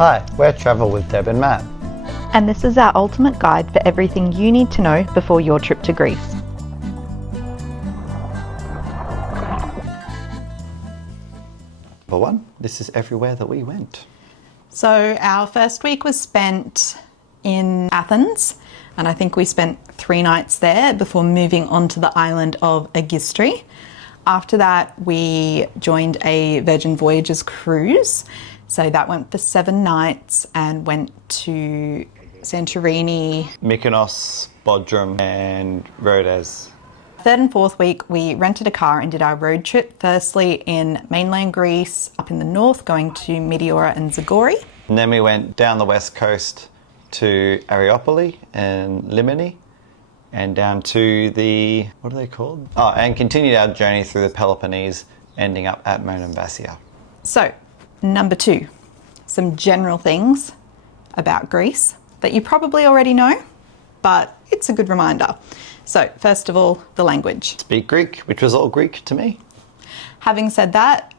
Hi, we're Travel with Deb and Matt. And this is our ultimate guide for everything you need to know before your trip to Greece. Number one, this is everywhere that we went. So our first week was spent in Athens, and I think we spent 3 nights there before moving on to the island of Agistri. After that, we joined a Virgin Voyages cruise. So that went for 7 nights and went to Santorini. Mykonos, Bodrum and Rhodes. Third and fourth week, we rented a car and did our road trip, firstly in mainland Greece, up in the north, going to Meteora and Zagori. And then we went down the west coast to Areopoli and Limini and down to the, what are they called? Oh, and continued our journey through the Peloponnese, ending up at Monemvasia. So, number 2, some general things about Greece that you probably already know, but it's a good reminder. So, first of all, the language. Speak Greek, which was all Greek to me. Having said that,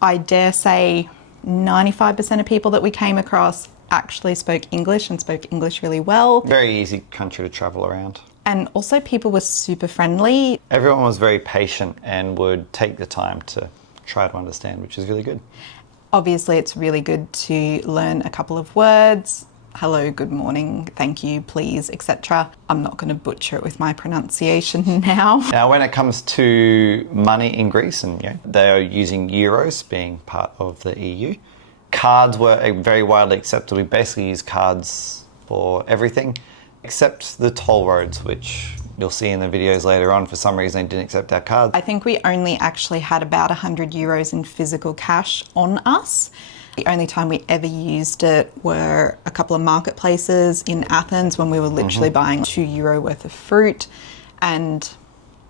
I dare say 95% of people that we came across actually spoke English and spoke English really well. Very easy country to travel around. And also people were super friendly. Everyone was very patient and would take the time to try to understand, which is really good. Obviously, it's really good to learn a couple of words. Hello, good morning, thank you, please, etc. I'm not going to butcher it with my pronunciation now. Now, when it comes to money in Greece, and they are using euros, being part of the EU, cards were very widely accepted. We basically use cards for everything, except the toll roads, which you'll see in the videos later on. For some reason, they didn't accept our cards. I think we only actually had about 100 euros in physical cash on us. The only time we ever used it were a couple of marketplaces in Athens when we were literally buying €2 worth of fruit, and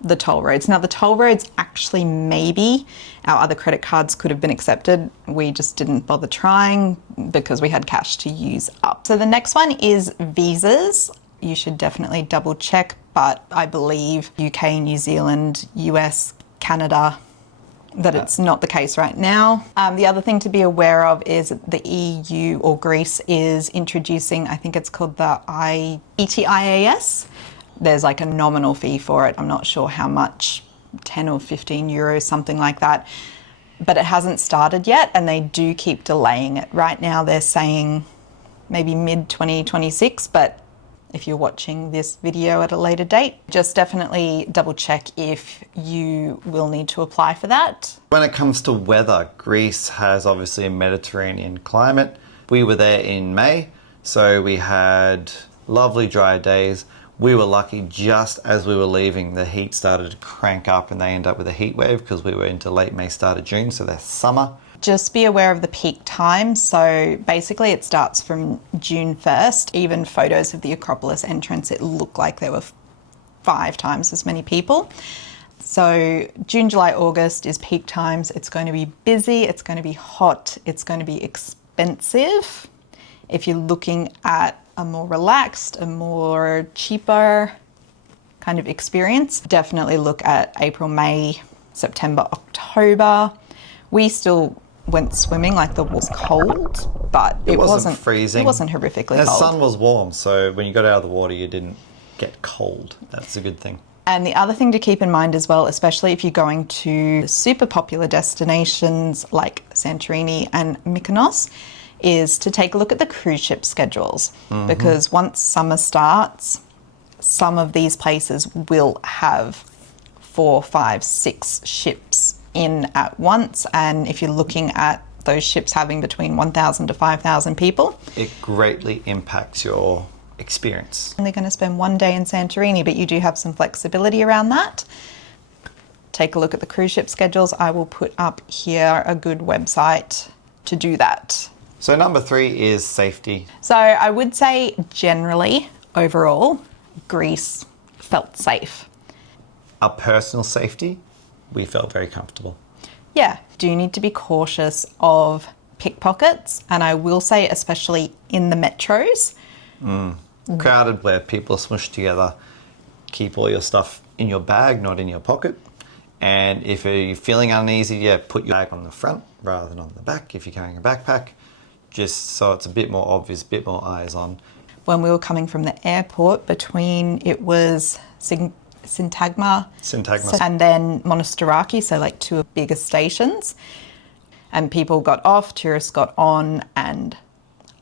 the toll roads. Now, the toll roads actually, maybe our other credit cards could have been accepted. We just didn't bother trying because we had cash to use up. So the next one is visas. You should definitely double check, but I believe UK, New Zealand, US, Canada, that it's not the case right now. The other thing to be aware of is the EU, or Greece, is introducing, I think it's called the ETIAS. There's like a nominal fee for it. I'm not sure how much, 10 or 15 euros, something like that. But it hasn't started yet, and they do keep delaying it. Right now they're saying maybe mid-2026, but if you're watching this video at a later date, just definitely double check if you will need to apply for that. When it comes to weather, Greece has obviously a Mediterranean climate. We were there in May, so we had lovely dry days. We were lucky, just as we were leaving, the heat started to crank up and they ended up with a heat wave because we were into late May, start of June, so that's summer. Just be aware of the peak time. So basically it starts from June 1st. Even photos of the Acropolis entrance, it looked like there were 5 times as many people. So June, July, August is peak times. It's going to be busy, it's going to be hot, it's going to be expensive. If you're looking at a more relaxed, a more cheaper kind of experience, definitely look at April, May, September, October. We still went swimming, like the water was cold, but it wasn't freezing. It wasn't horrifically the cold. sun was warm, so when you got out of the water, you didn't get cold. That's a good thing. And the other thing to keep in mind as well, especially if you're going to super popular destinations like Santorini and Mykonos, is to take a look at the cruise ship schedules. Because once summer starts, some of these places will have 4, 5, 6 ships in at once, and if you're looking at those ships having between 1,000 to 5,000 people, it greatly impacts your experience. They're going to spend 1 day in Santorini, but you do have some flexibility around that. Take a look at the cruise ship schedules. I will put up here a good website to do that. So number 3 is safety. So I would say generally, overall, Greece felt safe. Our personal safety, we felt very comfortable. Yeah, do need to be cautious of pickpockets, and I will say especially in the metros. Crowded, where people are smushed together. Keep all your stuff in your bag, not in your pocket. And if you're feeling uneasy, put your bag on the front rather than on the back if you're carrying a backpack. just so it's a bit more obvious, a bit more eyes on. When we were coming from the airport, it was Syntagma and then Monastiraki, so like two bigger stations. And people got off, tourists got on, and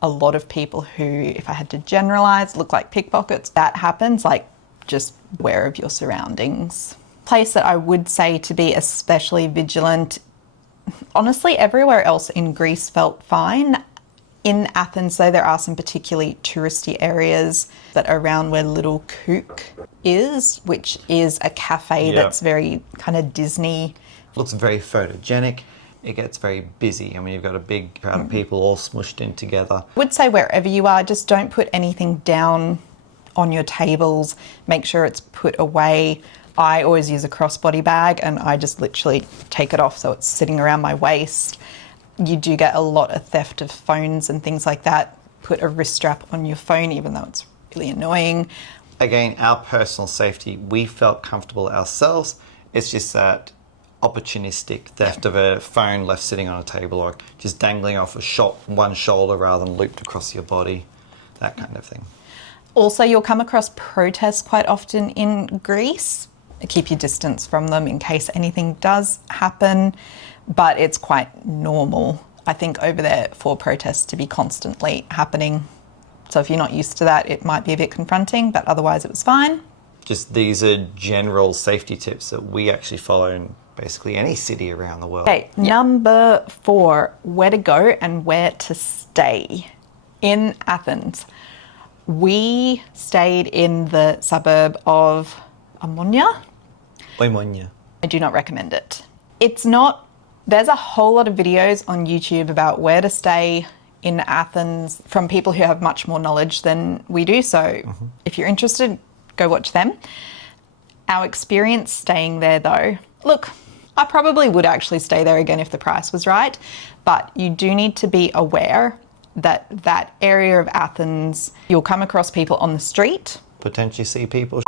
a lot of people who, if I had to generalise, look like pickpockets. That happens, like just aware of your surroundings. Place that I would say to be especially vigilant, honestly, everywhere else in Greece felt fine. In Athens, though, there are some particularly touristy areas that are around where Little Kook is, which is a cafe that's very kind of Disney. Looks very photogenic. It gets very busy. I mean, you've got a big crowd of people all smushed in together. I would say wherever you are, just don't put anything down on your tables. Make sure it's put away. I always use a crossbody bag and I just literally take it off so it's sitting around my waist. You do get a lot of theft of phones and things like that. Put a wrist strap on your phone, even though it's really annoying. Again, our personal safety, we felt comfortable ourselves. It's just that opportunistic theft of a phone left sitting on a table or just dangling off one shoulder rather than looped across your body, that kind of thing. Also, you'll come across protests quite often in Greece. Keep your distance from them in case anything does happen, but it's quite normal, I think, over there for protests to be constantly happening. So if you're not used to that, it might be a bit confronting, but otherwise it was fine. Just these are general safety tips that we actually follow in basically any city around the world. Okay, number 4, where to go and where to stay. In Athens, we stayed in the suburb of Oimonia. I do not recommend it. There's a whole lot of videos on YouTube about where to stay in Athens from people who have much more knowledge than we do. So if you're interested, go watch them. Our experience staying there though, look, I probably would actually stay there again if the price was right, but you do need to be aware that that area of Athens, you'll come across people on the street. Potentially see people.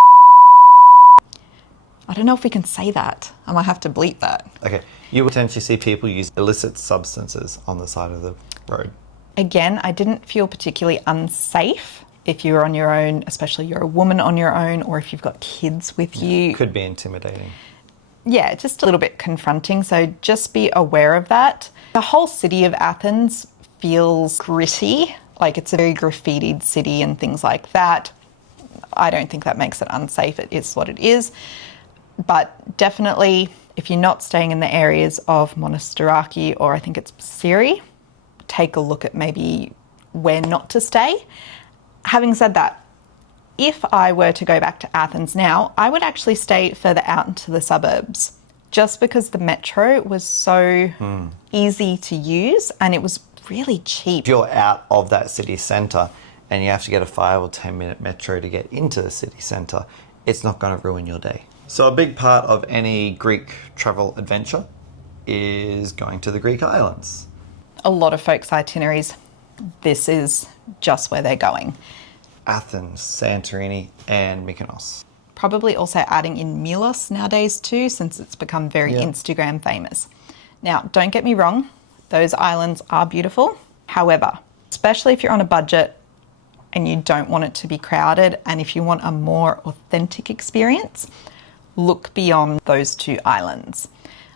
I don't know if we can say that. I might have to bleep that. Okay, you will potentially see people use illicit substances on the side of the road. Again, I didn't feel particularly unsafe if you're on your own, especially you're a woman on your own, or if you've got kids with you. Could be intimidating. Yeah, just a little bit confronting, so just be aware of that. The whole city of Athens feels gritty, like it's a very graffitied city and things like that. I don't think that makes it unsafe. It is what it is. But definitely, if you're not staying in the areas of Monastiraki or I think it's Siri, take a look at maybe where not to stay. Having said that, if I were to go back to Athens now, I would actually stay further out into the suburbs just because the metro was so easy to use and it was really cheap. If you're out of that city centre and you have to get a 5 or 10 minute metro to get into the city centre, it's not going to ruin your day. So a big part of any Greek travel adventure is going to the Greek islands. A lot of folks' itineraries, this is just where they're going. Athens, Santorini and Mykonos. Probably also adding in Milos nowadays too, since it's become very Instagram famous. Now, don't get me wrong, those islands are beautiful. However, especially if you're on a budget and you don't want it to be crowded, and if you want a more authentic experience, look beyond those 2 islands.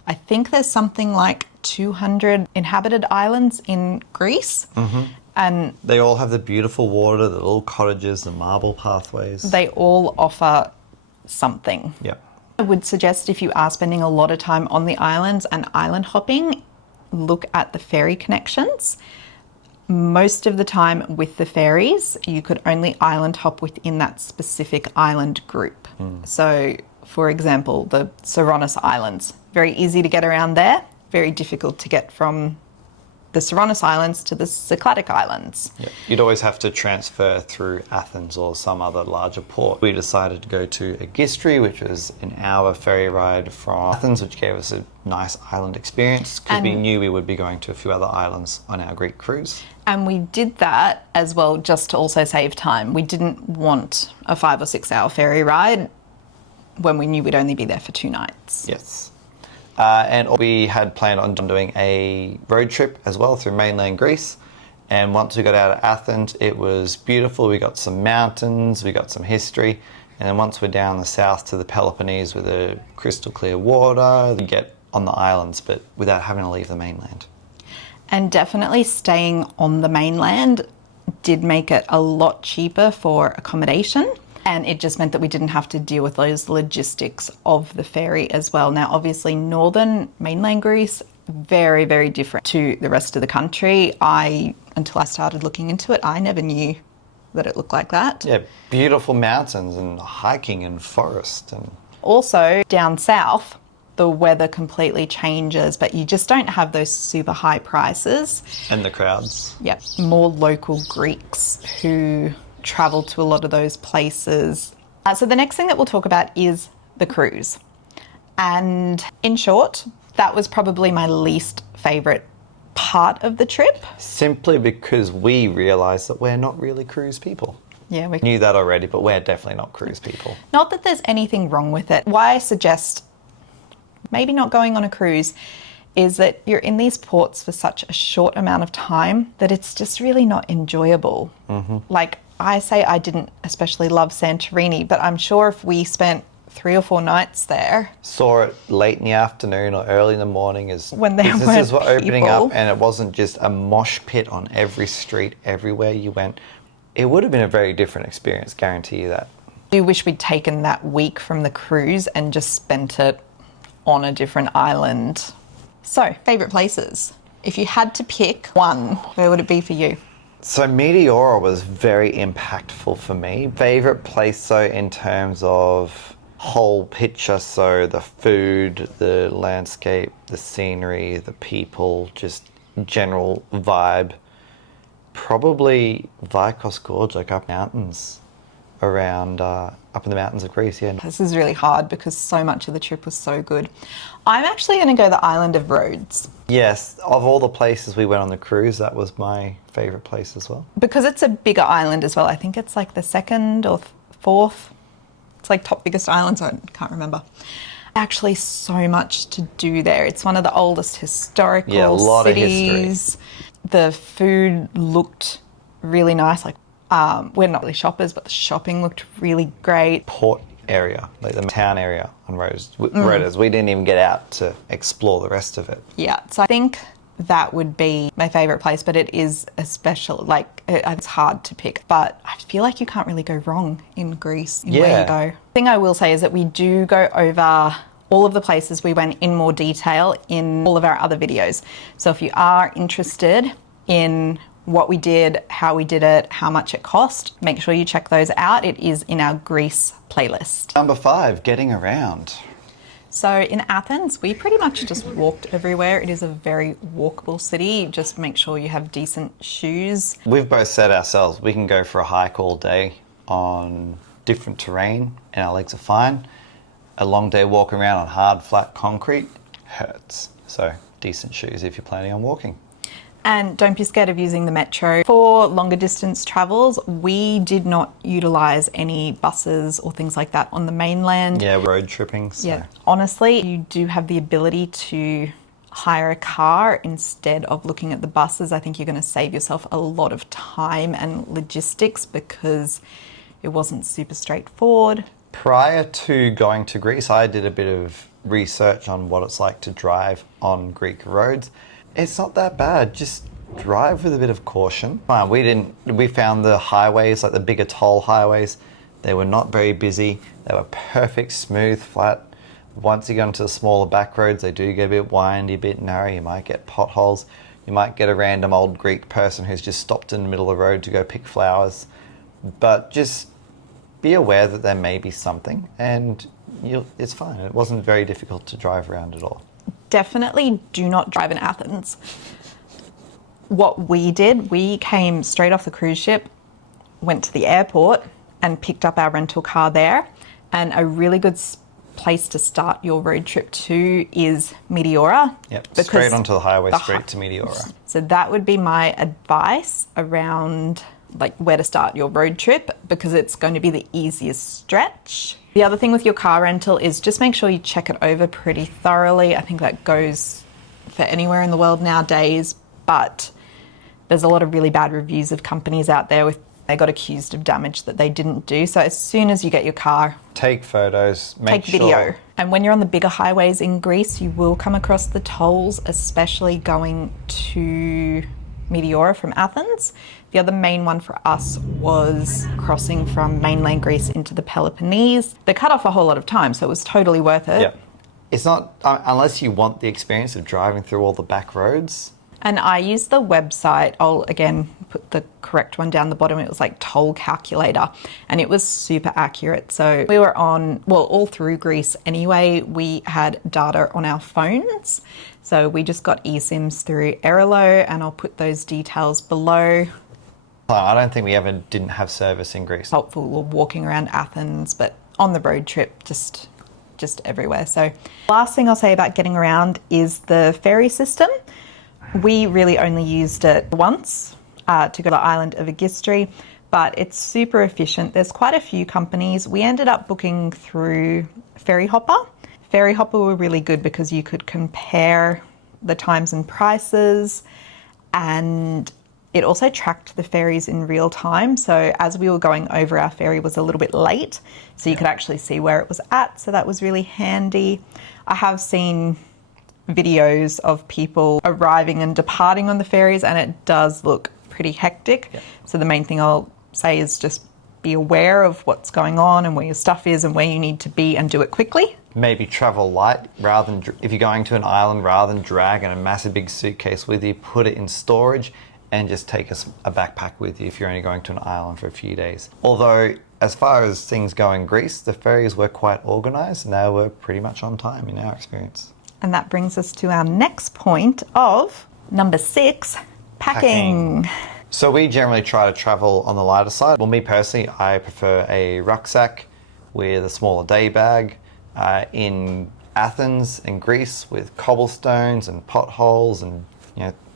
I think there's something like 200 inhabited islands in Greece. And they all have the beautiful water, the little cottages, the marble pathways. They all offer something. Yeah. I would suggest if you are spending a lot of time on the islands and island hopping, look at the ferry connections. Most of the time with the ferries, you could only island hop within that specific island group. So, for example, the Saronis Islands, very easy to get around there, very difficult to get from the Saronis Islands to the Cycladic Islands. Yeah. You'd always have to transfer through Athens or some other larger port. We decided to go to Agistri, which was an hour ferry ride from Athens, which gave us a nice island experience because we knew we would be going to a few other islands on our Greek cruise. And we did that as well just to also save time. We didn't want a 5 or 6 hour ferry ride when we knew we'd only be there for 2 nights. Yes. And we had planned on doing a road trip as well through mainland Greece. And once we got out of Athens, it was beautiful. We got some mountains, we got some history. And then once we're down the south to the Peloponnese with the crystal clear water, we get on the islands, but without having to leave the mainland. And definitely staying on the mainland did make it a lot cheaper for accommodation. And it just meant that we didn't have to deal with those logistics of the ferry as well. Now, obviously, northern mainland Greece, very, very different to the rest of the country. Until I started looking into it, I never knew that it looked like that. Yeah, beautiful mountains and hiking and forest. And also, down south, the weather completely changes, but you just don't have those super high prices. And the crowds. Yep, more local Greeks who travel to a lot of those places. So the next thing that we'll talk about is the cruise. And in short, that was probably my least favourite part of the trip. Simply because we realised that we're not really cruise people. Yeah, we Knew that already, but we're definitely not cruise people. Not that there's anything wrong with it. Why I suggest maybe not going on a cruise is that you're in these ports for such a short amount of time that it's just really not enjoyable. Like I say, I didn't especially love Santorini, but I'm sure if we spent 3 or 4 nights there. Saw it late in the afternoon or early in the morning as When there businesses weren't were opening people. up, and it wasn't just a mosh pit on every street, everywhere you went. It would have been a very different experience, guarantee you that. I do wish we'd taken that week from the cruise and just spent it on a different island. So, favourite places. If you had to pick one, where would it be for you? So Meteora was very impactful for me. Favourite place though in terms of whole picture, so the food, the landscape, the scenery, the people, just general vibe. Probably Vikos Gorge, like up mountains around, up in the mountains of Greece, yeah. This is really hard because so much of the trip was so good. I'm actually going to go the island of Rhodes. Yes, of all the places we went on the cruise, that was my favourite place as well. Because it's a bigger island as well. I think it's like the 2nd or 4th. It's like top biggest island, so I can't remember. Actually, so much to do there. It's one of the oldest historical Yeah, a lot cities. of history. The food looked really nice. Like we're not really shoppers, but the shopping looked really great. Port area, like the town area on Rhodes. Rhodes. We didn't even get out to explore the rest of it. Yeah, so I think that would be my favourite place, but it is a special, like, it's hard to pick. But I feel like you can't really go wrong in Greece in where you go. The thing I will say is that we do go over all of the places we went in more detail in all of our other videos. So if you are interested in what we did, how we did it, how much it cost, make sure you check those out. It is in our Greece playlist. Number 5, getting around. So in Athens, we pretty much just walked everywhere. It is a very walkable city. Just make sure you have decent shoes. We've both said ourselves, we can go for a hike all day on different terrain and our legs are fine. A long day walking around on hard, flat concrete hurts. So decent shoes if you're planning on walking. And don't be scared of using the metro. For longer distance travels, we did not utilise any buses or things like that on the mainland. Yeah, road tripping. So. Yeah, honestly, you do have the ability to hire a car instead of looking at the buses. I think you're going to save yourself a lot of time and logistics because it wasn't super straightforward. Prior to going to Greece, I did a bit of research on what it's like to drive on Greek roads. It's not that bad. Just drive with a bit of caution. We found the highways, like the bigger toll highways, they were not very busy. They were perfect, smooth, flat. Once you go into the smaller back roads, they do get a bit windy, a bit narrow. You might get potholes. You might get a random old Greek person who's just stopped in the middle of the road to go pick flowers. But just be aware that there may be something, and it's fine. It wasn't very difficult to drive around at all. Definitely do not drive in Athens. What we did, we came straight off the cruise ship, went to the airport and picked up our rental car there. And a really good place to start your road trip to is Meteora. Yep, straight onto the highway, straight to Meteora. So that would be my advice around like where to start your road trip, because it's going to be the easiest stretch. The other thing with your car rental is just make sure you check it over pretty thoroughly. I think that goes for anywhere in the world nowadays, but There's a lot of really bad reviews of companies out there with they got accused of damage that they didn't do. So as soon as you get your car, take photos, take video. And when you're on the bigger highways in Greece, you will come across the tolls, especially going to Meteora from Athens. The other main one for us was crossing from mainland Greece into the Peloponnese. They cut off a whole lot of time, so it was totally worth it. Yeah. It's not, unless you want the experience of driving through all the back roads. And I used the website, I'll again put the correct one down the bottom, it was like Toll Calculator, and it was super accurate. So we were on, well, all through Greece anyway, we had data on our phones. So we just got eSIMs through Areopoli, and I'll put those details below. I don't think we ever didn't have service in Greece. Helpful walking around Athens, but on the road trip, just everywhere. So last thing I'll say about getting around is the ferry system. We really only used it once to go to the island of Agistri, but it's super efficient. There's quite a few companies. We ended up booking through Ferry Hopper. Ferry Hopper were really good because you could compare the times and prices, and it also tracked the ferries in real time. So as we were going over, our ferry was a little bit late, so you could actually see where it was at. So that was really handy. I have seen videos of people arriving and departing on the ferries, and it does look pretty hectic. Yeah. So the main thing I'll say is just be aware of what's going on and where your stuff is and where you need to be, and do it quickly. Maybe travel light rather than, if you're going to an island, rather than dragging a massive big suitcase with you, put it in storage and just take a backpack with you if you're only going to an island for a few days. Although, as far as things go in Greece, the ferries were quite organised and they were pretty much on time in our experience. And that brings us to our next point of number 6, packing. So we generally try to travel on the lighter side. Well, me personally, I prefer a rucksack with a smaller day bag. In Athens, in Greece, with cobblestones and potholes and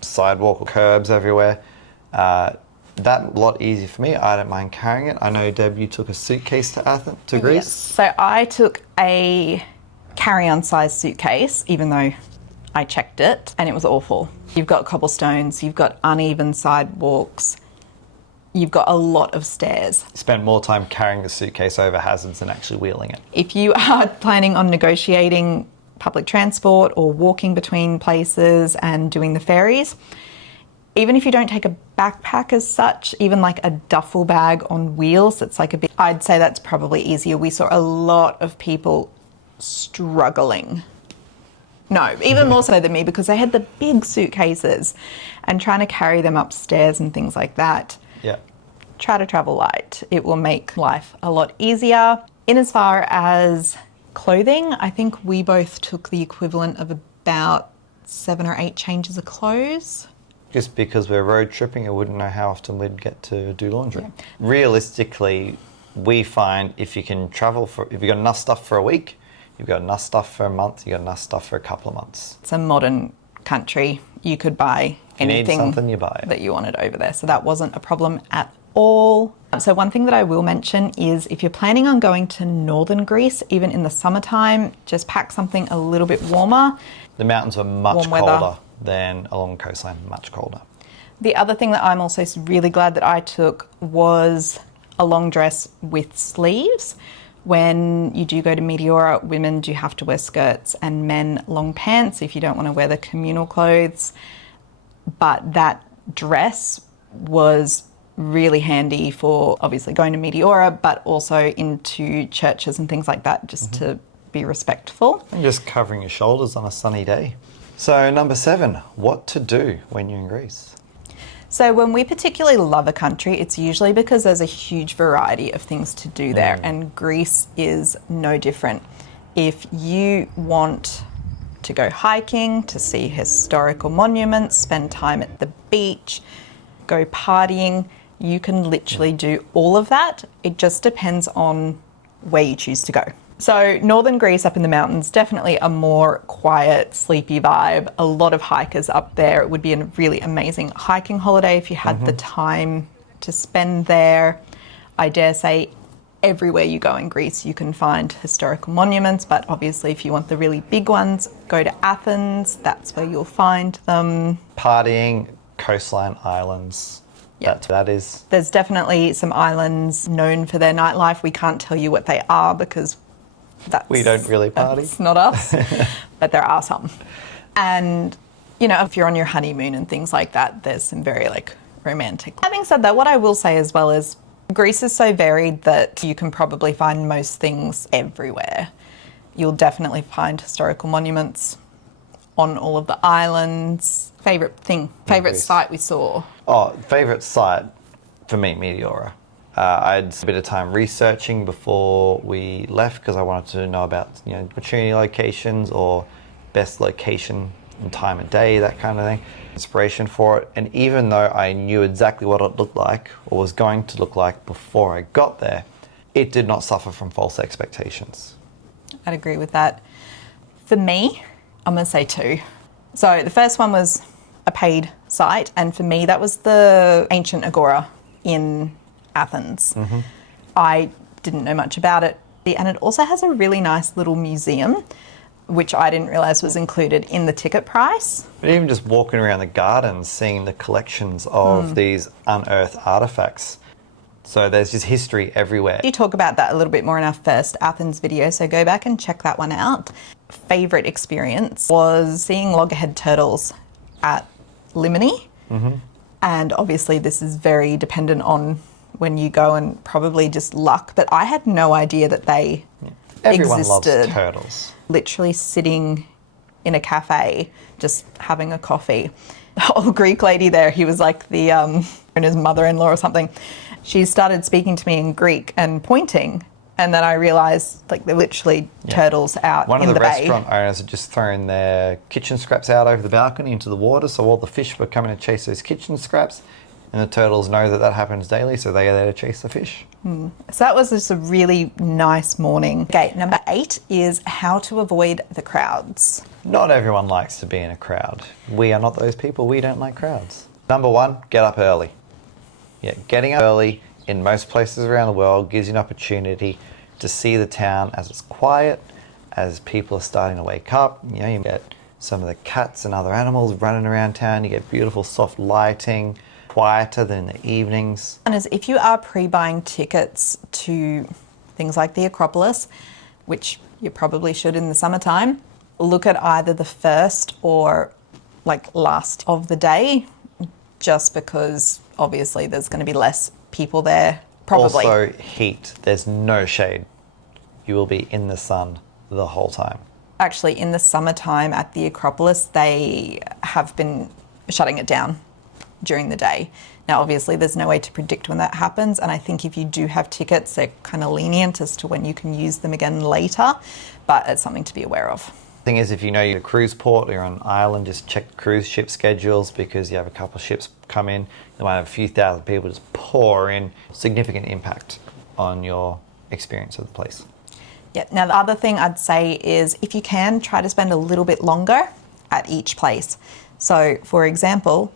sidewalk curbs everywhere, that a lot easier for me. I don't mind carrying it. I know, Deb, you took a suitcase to Athens, to Greece. Yes. So I took a carry-on size suitcase, even though I checked it, and it was awful. You've got cobblestones, you've got uneven sidewalks, you've got a lot of stairs. Spend more time carrying the suitcase over hazards than actually wheeling it. If you are planning on negotiating public transport or walking between places and doing the ferries, even if you don't take a backpack as such, even like a duffel bag on wheels, that's like a bit, I'd say that's probably easier. We saw a lot of people struggling. No, even more so than me, because they had the big suitcases and trying to carry them upstairs and things like that. Yeah. Try to travel light. It will make life a lot easier. In as far as clothing, I think we both took the equivalent of about 7 or 8 changes of clothes. Just because we're road tripping, I wouldn't know how often we'd get to do laundry. Yeah. Realistically, we find if you can travel if you've got enough stuff for a week, you've got enough stuff for a month, you've got enough stuff for a couple of months. It's a modern country. You could buy anything you need something, you buy it. That you wanted over there. So that wasn't a problem at all. So one thing that I will mention is if you're planning on going to northern Greece, even in the summertime, just pack something a little bit warmer. The mountains are much colder than along the coastline, much colder. The other thing that I'm also really glad that I took was a long dress with sleeves. When you do go to Meteora, women do have to wear skirts and men long pants if you don't want to wear the communal clothes. But that dress was really handy for obviously going to Meteora, but also into churches and things like that, just to be respectful. And just covering your shoulders on a sunny day. So number 7, what to do when you're in Greece? So when we particularly love a country, it's usually because there's a huge variety of things to do there, and Greece is no different. If you want to go hiking, to see historical monuments, spend time at the beach, go partying, you can literally do all of that. It just depends on where you choose to go. So northern Greece up in the mountains, definitely a more quiet, sleepy vibe. A lot of hikers up there. It would be a really amazing hiking holiday if you had the time to spend there. I dare say everywhere you go in Greece you can find historical monuments, but obviously if you want the really big ones, go to Athens. That's where you'll find them. Partying, coastline islands. Yep. That is. There's definitely some islands known for their nightlife. We can't tell you what they are because we don't really party. It's not us, but there are some. And, you know, if you're on your honeymoon and things like that, there's some very, like, romantic. Having said that, what I will say as well is Greece is so varied that you can probably find most things everywhere. You'll definitely find historical monuments on all of the islands. Favourite site we saw? Oh, favourite site for me, Meteora. I had a bit of time researching before we left because I wanted to know about, you know, opportunity locations or best location and time of day, that kind of thing. Inspiration for it. And even though I knew exactly what it looked like or was going to look like before I got there, it did not suffer from false expectations. I'd agree with that. For me, I'm going to say 2. So the first one was a paid site, and for me that was the ancient Agora in Athens. Mm-hmm. I didn't know much about it, and it also has a really nice little museum, which I didn't realise was included in the ticket price. But even just walking around the gardens, seeing the collections of these unearthed artefacts. So there's just history everywhere. You talk about that a little bit more in our first Athens video, so go back and check that one out. Favourite experience was seeing loggerhead turtles at Limini. Mm-hmm. And obviously this is very dependent on when you go and probably just luck, but I had no idea that they Everyone existed. loves turtles. Literally sitting in a cafe, just having a coffee. The old Greek lady there, he was like and his mother-in-law or something. She started speaking to me in Greek and pointing, and then I realised like they're literally turtles out in the bay. One of the restaurant owners had just thrown their kitchen scraps out over the balcony into the water, so all the fish were coming to chase those kitchen scraps, and the turtles know that that happens daily, so they are there to chase the fish. So that was just a really nice morning. Okay, number 8 is how to avoid the crowds. Not everyone likes to be in a crowd. We are not those people. We don't like crowds. Number 1, get up early. Yeah, getting up early in most places around the world gives you an opportunity to see the town as it's quiet, as people are starting to wake up. You know, you get some of the cats and other animals running around town. You get beautiful soft lighting, quieter than in the evenings. And as if you are pre-buying tickets to things like the Acropolis, which you probably should in the summertime, look at either the first or like last of the day, just because obviously there's going to be less people there, probably. Also heat. There's no shade. You will be in the sun the whole time. Actually, in the summertime at the Acropolis, they have been shutting it down during the day. Now, obviously, there's no way to predict when that happens, and I think if you do have tickets, they're kind of lenient as to when you can use them again later, but it's something to be aware of. Thing is, if you know you're at a cruise port or you're on an island, just check cruise ship schedules because you have a couple of ships come in. You might have a few thousand people just pour in. Significant impact on your experience of the place. Yeah. Now, the other thing I'd say is if you can, try to spend a little bit longer at each place. So, for example,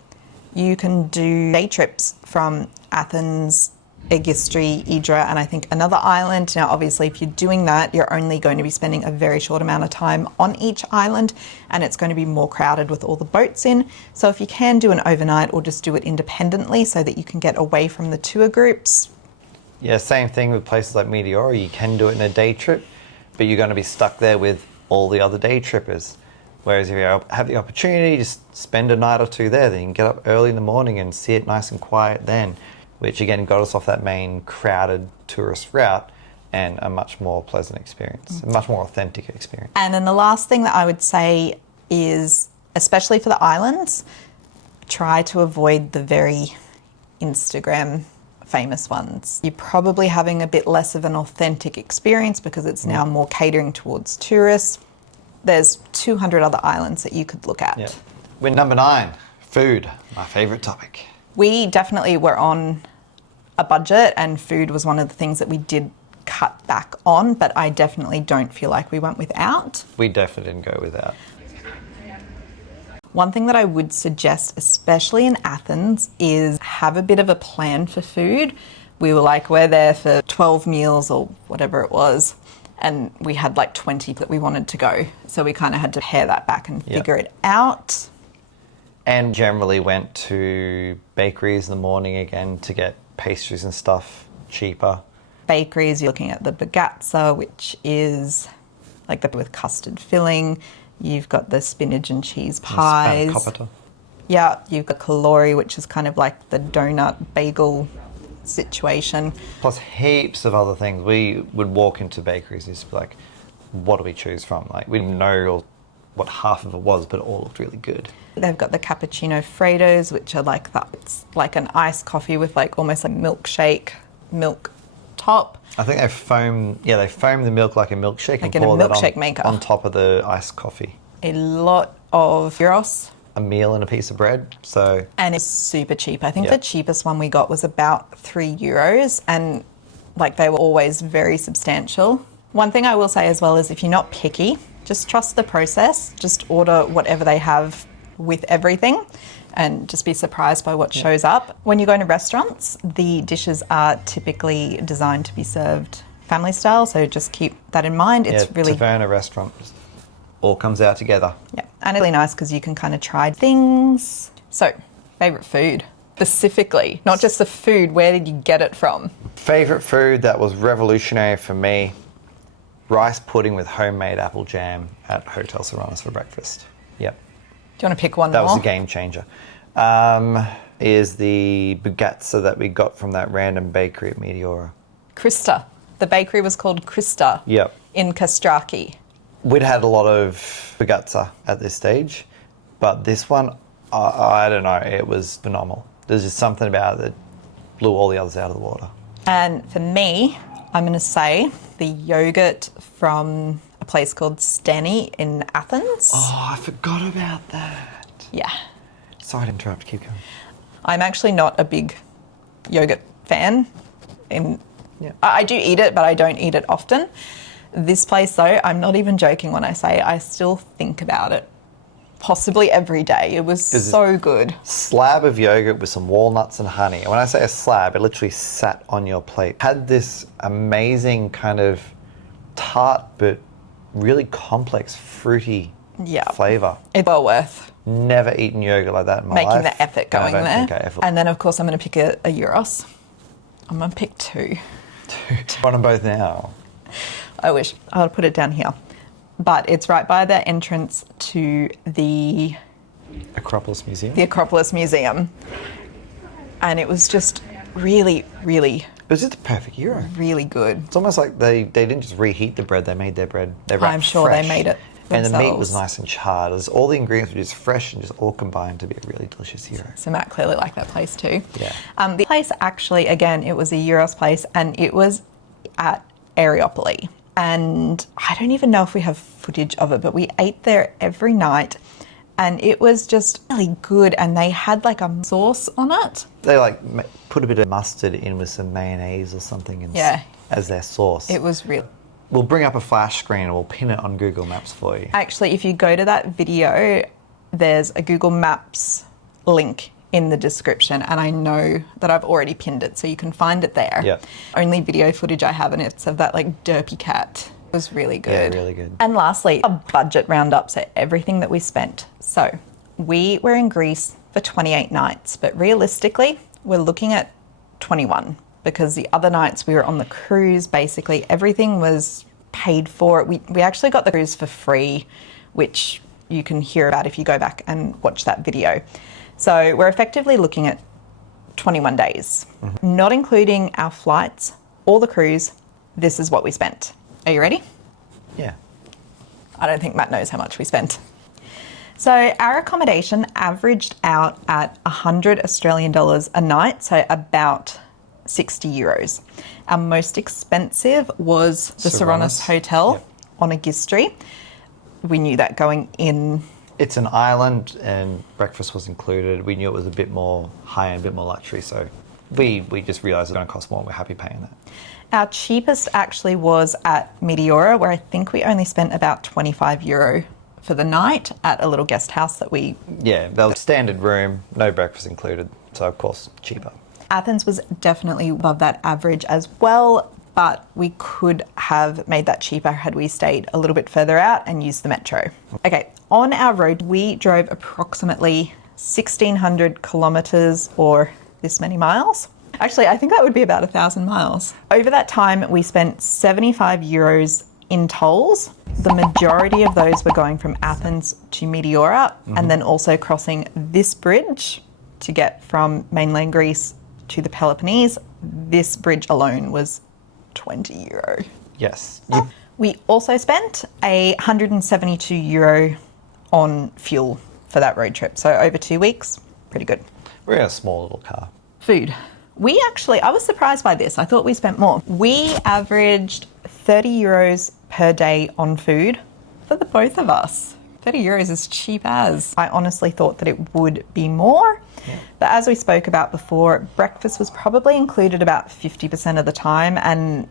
you can do day trips from Athens, Agistri, Hydra, and I think another island. Now, obviously, if you're doing that, you're only going to be spending a very short amount of time on each island, and it's going to be more crowded with all the boats in. So if you can do an overnight or just do it independently so that you can get away from the tour groups. Yeah, same thing with places like Meteora. You can do it in a day trip, but you're going to be stuck there with all the other day trippers. Whereas if you have the opportunity, just spend a night or two there, then you can get up early in the morning and see it nice and quiet then, which again got us off that main crowded tourist route and a much more pleasant experience, a much more authentic experience. And then the last thing that I would say is, especially for the islands, try to avoid the very Instagram famous ones. You're probably having a bit less of an authentic experience because it's now more catering towards tourists. There's 200 other islands that you could look at. Yeah. We're number 9, food, my favourite topic. We definitely were on a budget and food was one of the things that we did cut back on, but I definitely don't feel like we went without. We definitely didn't go without. One thing that I would suggest, especially in Athens, is have a bit of a plan for food. We were like, we're there for 12 meals or whatever it was, and we had like 20 that we wanted to go. So we kind of had to pare that back and figure it out. And generally went to bakeries in the morning again to get pastries and stuff cheaper. Bakeries, you're looking at the bagazza, which is like the with custard filling. You've got the spinach and cheese pies. Spanakopita. Yeah, you've got kalori, which is kind of like the donut bagel situation. Plus heaps of other things. We would walk into bakeries and just be like, what do we choose from? Like, we didn't know what half of it was, but it all looked really good. They've got the cappuccino Freddos, which are like that. It's like an iced coffee with like almost like milkshake milk top. I think they foam the milk like a milkshake Like and in a pour that milkshake maker. on top of the iced coffee. A lot of gyros. A meal and a piece of bread, so... And it's super cheap. I think Yeah. the cheapest one we got was about €3, and like they were always very substantial. One thing I will say as well is if you're not picky, just trust the process. Just order whatever they have with everything and just be surprised by what shows up. When you go into restaurants, the dishes are typically designed to be served family style, so just keep that in mind. It's really... Taverna restaurant, all comes out together. Yeah, and it's really nice because you can kind of try things. So, favourite food? Specifically, not just the food, where did you get it from? Favourite food that was revolutionary for me, rice pudding with homemade apple jam at Hotel Serranos for breakfast. Yep. Do you want to pick one That more? was a game changer. Is the bagazza that we got from that random bakery at Meteora. Krista. The bakery was called Krista. Yep. In Castrati. We'd had a lot of bagazza at this stage, but this one, I don't know, it was phenomenal. There's just something about it that blew all the others out of the water. And for me, I'm going to say the yogurt from a place called Stani in Athens. Oh, I forgot about that. Yeah. Sorry to interrupt, keep going. I'm actually not a big yogurt fan. Yeah. I do eat it, but I don't eat it often. This place, though, I'm not even joking when I say I still think about it possibly every day. It was so good. Slab of yogurt with some walnuts and honey. And when I say a slab, it literally sat on your plate. Had this amazing kind of tart, but really complex, fruity flavour. It's well worth Never eaten yogurt like that in my life. making the effort going And I don't there. think I ever... And then, of course, I'm going to pick a gyros. I'm going to pick two. Want them both now? I wish. I'll put it down here. But it's right by the entrance to the Acropolis Museum? the Acropolis Museum. And it was just really, really, It was just a perfect gyro. really good. It's almost like they didn't just reheat the bread, they made their bread. They wrapped I'm sure fresh. they made it And the meat was themselves. nice and charred. It was, all the ingredients were just fresh and just all combined to be a really delicious gyro. So Matt clearly liked that place too. Yeah. The place actually, again, it was a Euros place and it was at Areopoli. And I don't even know if we have footage of it, but we ate there every night and it was just really good. And they had like a sauce on it. They like put a bit of mustard in with some mayonnaise or something and as their sauce. It was real. We'll bring up a flash screen and we'll pin it on Google Maps for you. Actually, if you go to that video, there's a Google Maps link in the description, and I know that I've already pinned it, so you can find it there. Yeah. Only video footage I have, and it's of that like derpy cat. It was really good. Yeah, really good. And lastly, a budget roundup, so everything that we spent. So we were in Greece for 28 nights, but realistically, we're looking at 21 because the other nights we were on the cruise. Basically, everything was paid for. We actually got the cruise for free, which you can hear about if you go back and watch that video. So we're effectively looking at 21 days, not including our flights or the cruise. This is what we spent. Are you ready? Yeah. I don't think Matt knows how much we spent. So our accommodation averaged out at 100 Australian dollars a night, so about 60 euros. Our most expensive was the Serranos Hotel on Agistri. We knew that going in. It's an island and breakfast was included. We knew it was a bit more high-end, a bit more luxury, so we just realised it's going to cost more and we're happy paying that. Our cheapest actually was at Meteora, where I think we only spent about €25 for the night at a little guest house that we... Yeah, that was standard room, no breakfast included, so of course cheaper. Athens was definitely above that average as well, but we could have made that cheaper had we stayed a little bit further out and used the metro. Okay, on our road, we drove approximately 1,600 kilometres or this many miles. Actually, I think that would be about 1,000 miles. Over that time, we spent 75 euros in tolls. The majority of those were going from Athens to Meteora and then also crossing this bridge to get from mainland Greece to the Peloponnese. This bridge alone was 20 euro. Yes. We also spent 172 euro on fuel for that road trip. So over 2 weeks, pretty good. We're in a small little car. Food. I was surprised by this. I thought we spent more. We averaged 30 euros per day on food for the both of us. 30 euros is cheap as. I honestly thought that it would be more. Yeah. But as we spoke about before, breakfast was probably included about 50% of the time. And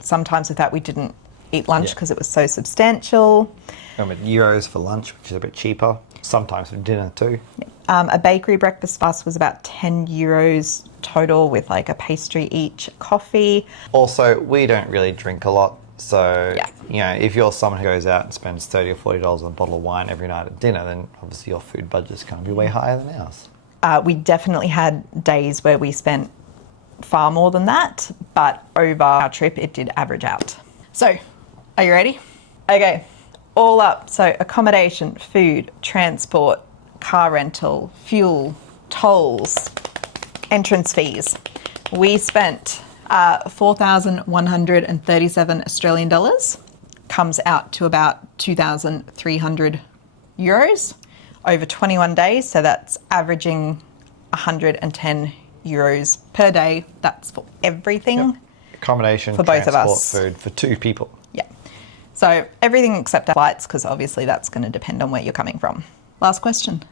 sometimes with that, we didn't eat lunch because it was so substantial. And with euros for lunch, which is a bit cheaper. Sometimes for dinner too. Yeah. A bakery breakfast fuss was about 10 euros total with like a pastry each, coffee. Also, we don't really drink a lot. So, you know, if you're someone who goes out and spends $30 or $40 on a bottle of wine every night at dinner, then obviously your food budget's going to be way higher than ours. We definitely had days where we spent far more than that, but over our trip, it did average out. So, are you ready? Okay, all up. So, accommodation, food, transport, car rental, fuel, tolls, entrance fees. We spent 4,137 Australian dollars. Comes out to about 2,300 euros over 21 days. So that's averaging 110 euros per day. That's for everything. Yep. Accommodation, for both of us. Food for 2 people. Yeah. So everything except our flights, because obviously that's going to depend on where you're coming from. Last question.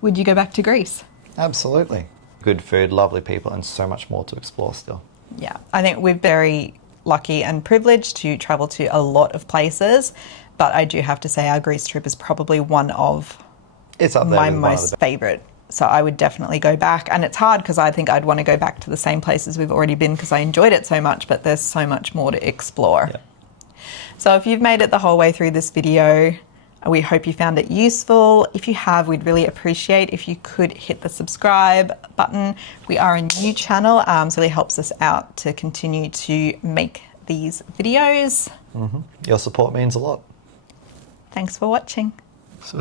Would you go back to Greece? Absolutely. Good food, lovely people, and so much more to explore still. Yeah, I think we're very lucky and privileged to travel to a lot of places, but I do have to say our Greece trip is probably one of my most favourite. So I would definitely go back. And it's hard because I think I'd want to go back to the same places we've already been because I enjoyed it so much, but there's so much more to explore. Yeah. So if you've made it the whole way through this video, we hope you found it useful. If you have, we'd really appreciate if you could hit the subscribe button. We are a new channel, so it really helps us out to continue to make these videos. Your support means a lot. Thanks for watching. So